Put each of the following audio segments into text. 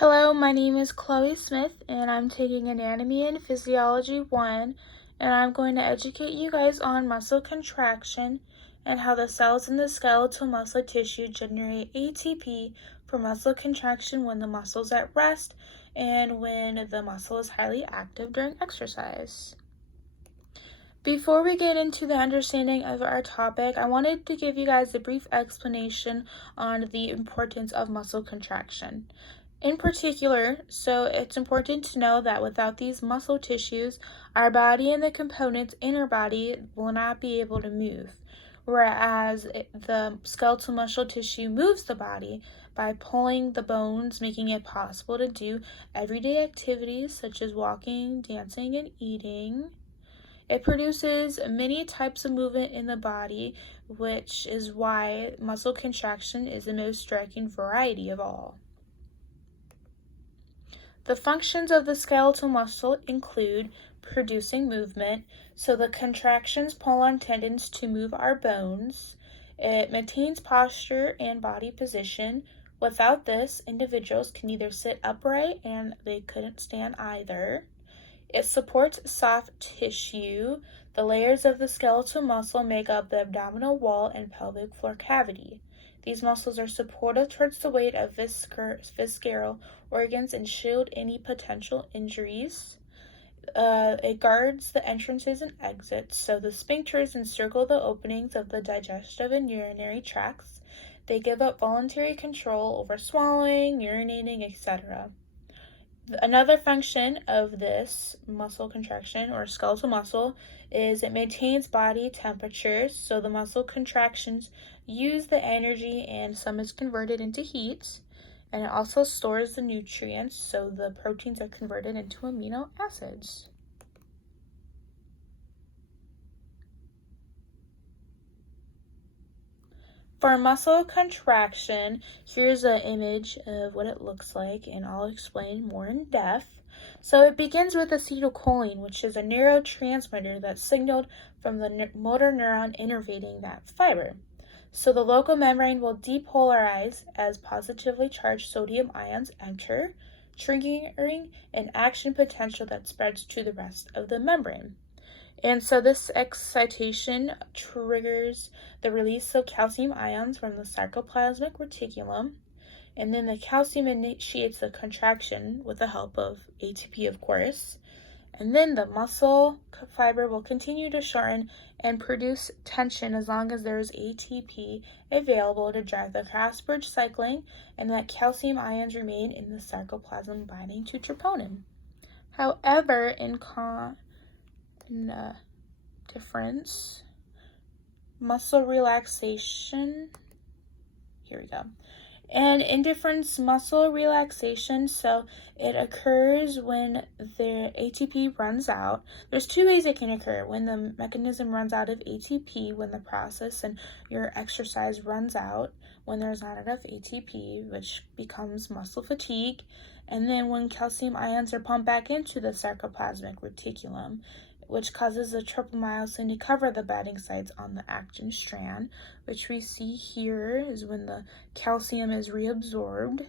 Hello, my name is Chloe Smith, and I'm taking Anatomy and Physiology 1, and I'm going to educate you guys on muscle contraction and how the cells in the skeletal muscle tissue generate ATP for muscle contraction when the muscle is at rest and when the muscle is highly active during exercise. Before we get into the understanding of our topic, I wanted to give you guys a brief explanation on the importance of muscle contraction. In particular, so it's important to know that without these muscle tissues, our body and the components in our body will not be able to move. Whereas the skeletal muscle tissue moves the body by pulling the bones, making it possible to do everyday activities such as walking, dancing, and eating. It produces many types of movement in the body, which is why muscle contraction is the most striking variety of all. The functions of the skeletal muscle include producing movement, so the contractions pull on tendons to move our bones. It maintains posture and body position. Without this, individuals can either sit upright and they couldn't stand either. It supports soft tissue. The layers of the skeletal muscle make up the abdominal wall and pelvic floor cavity. These muscles are supportive towards the weight of visceral organs and shield any potential injuries. It guards the entrances and exits, so the sphincters encircle the openings of the digestive and urinary tracts. They give up voluntary control over swallowing, urinating, etc. Another function of this muscle contraction or skeletal muscle is it maintains body temperature, so the muscle contractions use the energy and some is converted into heat, and it also stores the nutrients, so the proteins are converted into amino acids. For muscle contraction, here's an image of what it looks like, and I'll explain more in depth. So it begins with acetylcholine, which is a neurotransmitter that's signaled from the motor neuron innervating that fiber. So the local membrane will depolarize as positively charged sodium ions enter, triggering an action potential that spreads to the rest of the membrane. And so this excitation triggers the release of calcium ions from the sarcoplasmic reticulum, and then the calcium initiates the contraction with the help of ATP, of course, and then the muscle fiber will continue to shorten and produce tension as long as there is ATP available to drive the cross-bridge cycling, and that calcium ions remain in the sarcoplasm binding to troponin. However, difference, muscle relaxation, here we go, and indifference muscle relaxation, so it occurs when the ATP runs out. There's two ways it can occur: when the mechanism runs out of ATP, when the process and your exercise runs out, when there's not enough ATP, which becomes muscle fatigue, and then when calcium ions are pumped back into the sarcoplasmic reticulum, which causes the tropomyosin to cover the binding sites on the actin strand, which we see here is when the calcium is reabsorbed.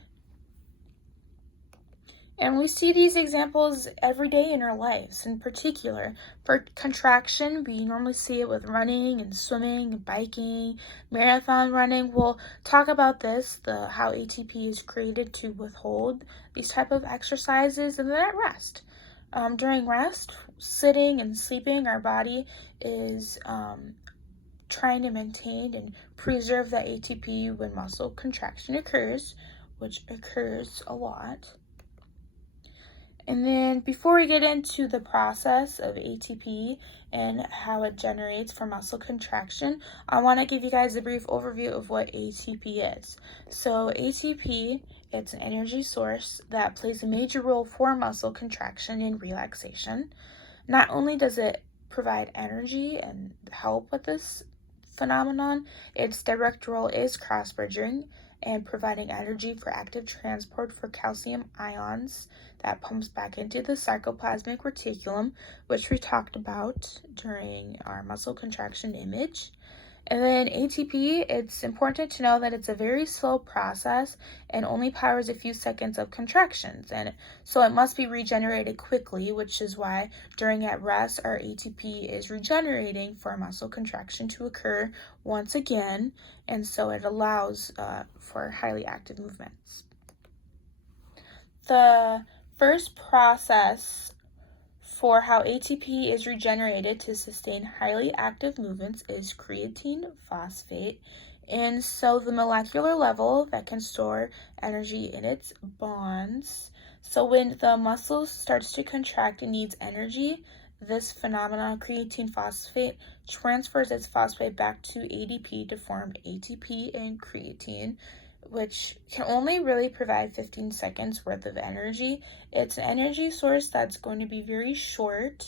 And we see these examples every day in our lives. In particular, for contraction, we normally see it with running and swimming and biking, marathon running. We'll talk about this, how ATP is created to withhold these type of exercises, and then at rest. During rest, sitting and sleeping, our body is trying to maintain and preserve that ATP when muscle contraction occurs, which occurs a lot. And then before we get into the process of ATP and how it generates for muscle contraction, I want to give you guys a brief overview of what ATP is. So ATP, it's an energy source that plays a major role for muscle contraction and relaxation. Not only does it provide energy and help with this phenomenon, its direct role is cross-bridging and providing energy for active transport for calcium ions that pumps back into the sarcoplasmic reticulum, which we talked about during our muscle contraction image. And then ATP, it's important to know that it's a very slow process and only powers a few seconds of contractions. And so it must be regenerated quickly, which is why during at rest, our ATP is regenerating for a muscle contraction to occur once again. And so it allows for highly active movements. The first process for how ATP is regenerated to sustain highly active movements is creatine phosphate. And so the molecular level that can store energy in its bonds. So when the muscle starts to contract and needs energy, this phenomenon, creatine phosphate, transfers its phosphate back to ADP to form ATP and creatine, which can only really provide 15 seconds worth of energy. It's an energy source that's going to be very short,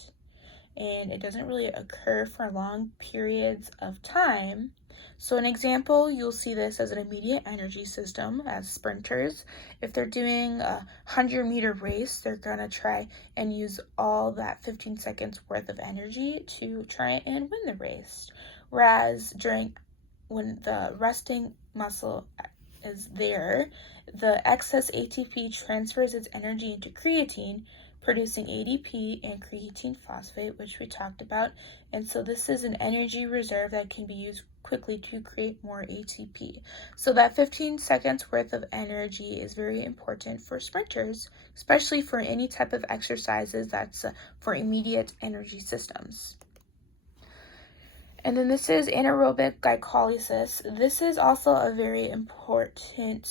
and it doesn't really occur for long periods of time. So an example, you'll see this as an immediate energy system as sprinters. If they're doing a 100-meter race, they're going to try and use all that 15 seconds worth of energy to try and win the race. Whereas when the resting muscle is there, the excess ATP transfers its energy into creatine, producing ADP and creatine phosphate, which we talked about. And so this is an energy reserve that can be used quickly to create more ATP. So that 15 seconds worth of energy is very important for sprinters, especially for any type of exercises that's for immediate energy systems. And then this is anaerobic glycolysis. This is also a very important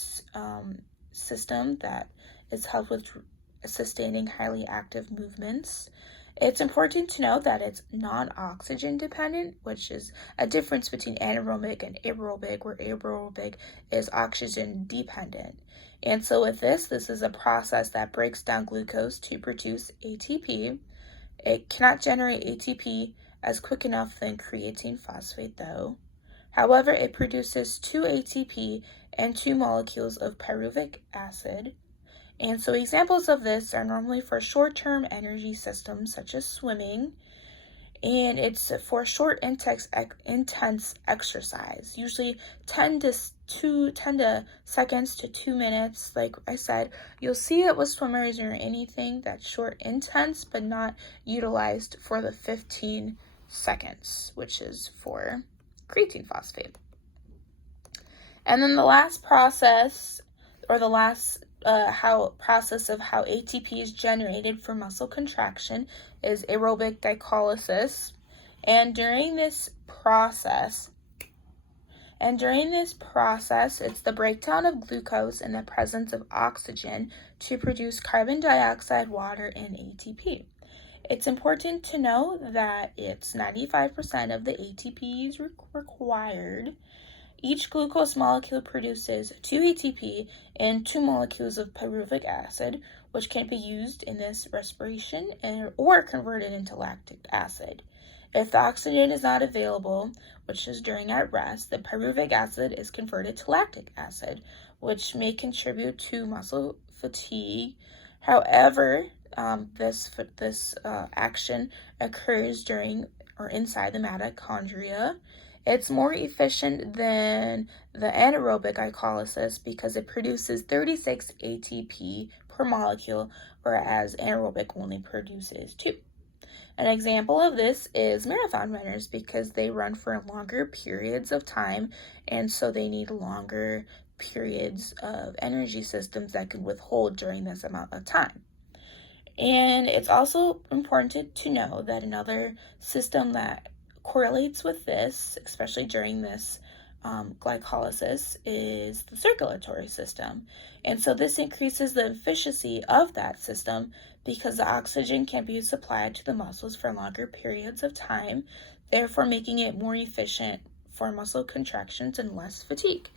system that is helped with sustaining highly active movements. It's important to note that it's non-oxygen dependent, which is a difference between anaerobic and aerobic, where aerobic is oxygen dependent. And so with this is a process that breaks down glucose to produce ATP. It cannot generate ATP as quick enough than creatine phosphate though. However, it produces 2 ATP and 2 molecules of pyruvic acid. And so examples of this are normally for short-term energy systems such as swimming, and it's for short intense exercise, usually 10 seconds to 2 minutes. Like I said, you'll see it with swimmers or anything that's short intense but not utilized for the 15 seconds, which is for creatine phosphate. And then the last process, or the last process of how ATP is generated for muscle contraction, is aerobic glycolysis. And during this process, it's the breakdown of glucose in the presence of oxygen to produce carbon dioxide, water, and ATP. It's important to know that it's 95% of the ATP required. Each glucose molecule produces 2 ATP and 2 molecules of pyruvic acid, which can be used in this respiration or converted into lactic acid. If the oxygen is not available, which is during at rest, the pyruvic acid is converted to lactic acid, which may contribute to muscle fatigue. However, this action occurs during or inside the mitochondria. It's more efficient than the anaerobic glycolysis because it produces 36 ATP per molecule, whereas anaerobic only produces 2. An example of this is marathon runners because they run for longer periods of time, and so they need longer periods of energy systems that can withhold during this amount of time. And it's also important to know that another system that correlates with this, especially during this glycolysis, is the circulatory system. And so this increases the efficiency of that system because the oxygen can be supplied to the muscles for longer periods of time, therefore making it more efficient for muscle contractions and less fatigue.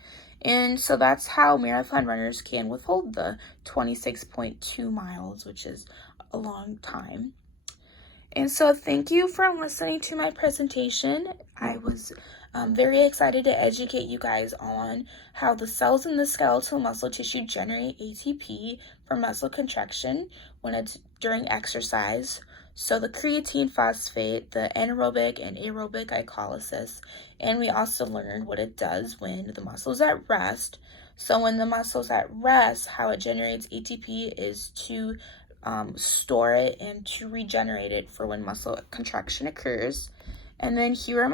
And so that's how marathon runners can withhold the 26.2 miles, which is a long time. And so thank you for listening to my presentation. I was very excited to educate you guys on how the cells in the skeletal muscle tissue generate ATP for muscle contraction when it's during exercise. So the creatine phosphate, the anaerobic and aerobic glycolysis, and we also learned what it does when the muscle's at rest. So when the muscle's at rest, how it generates ATP is to store it and to regenerate it for when muscle contraction occurs. And then here are my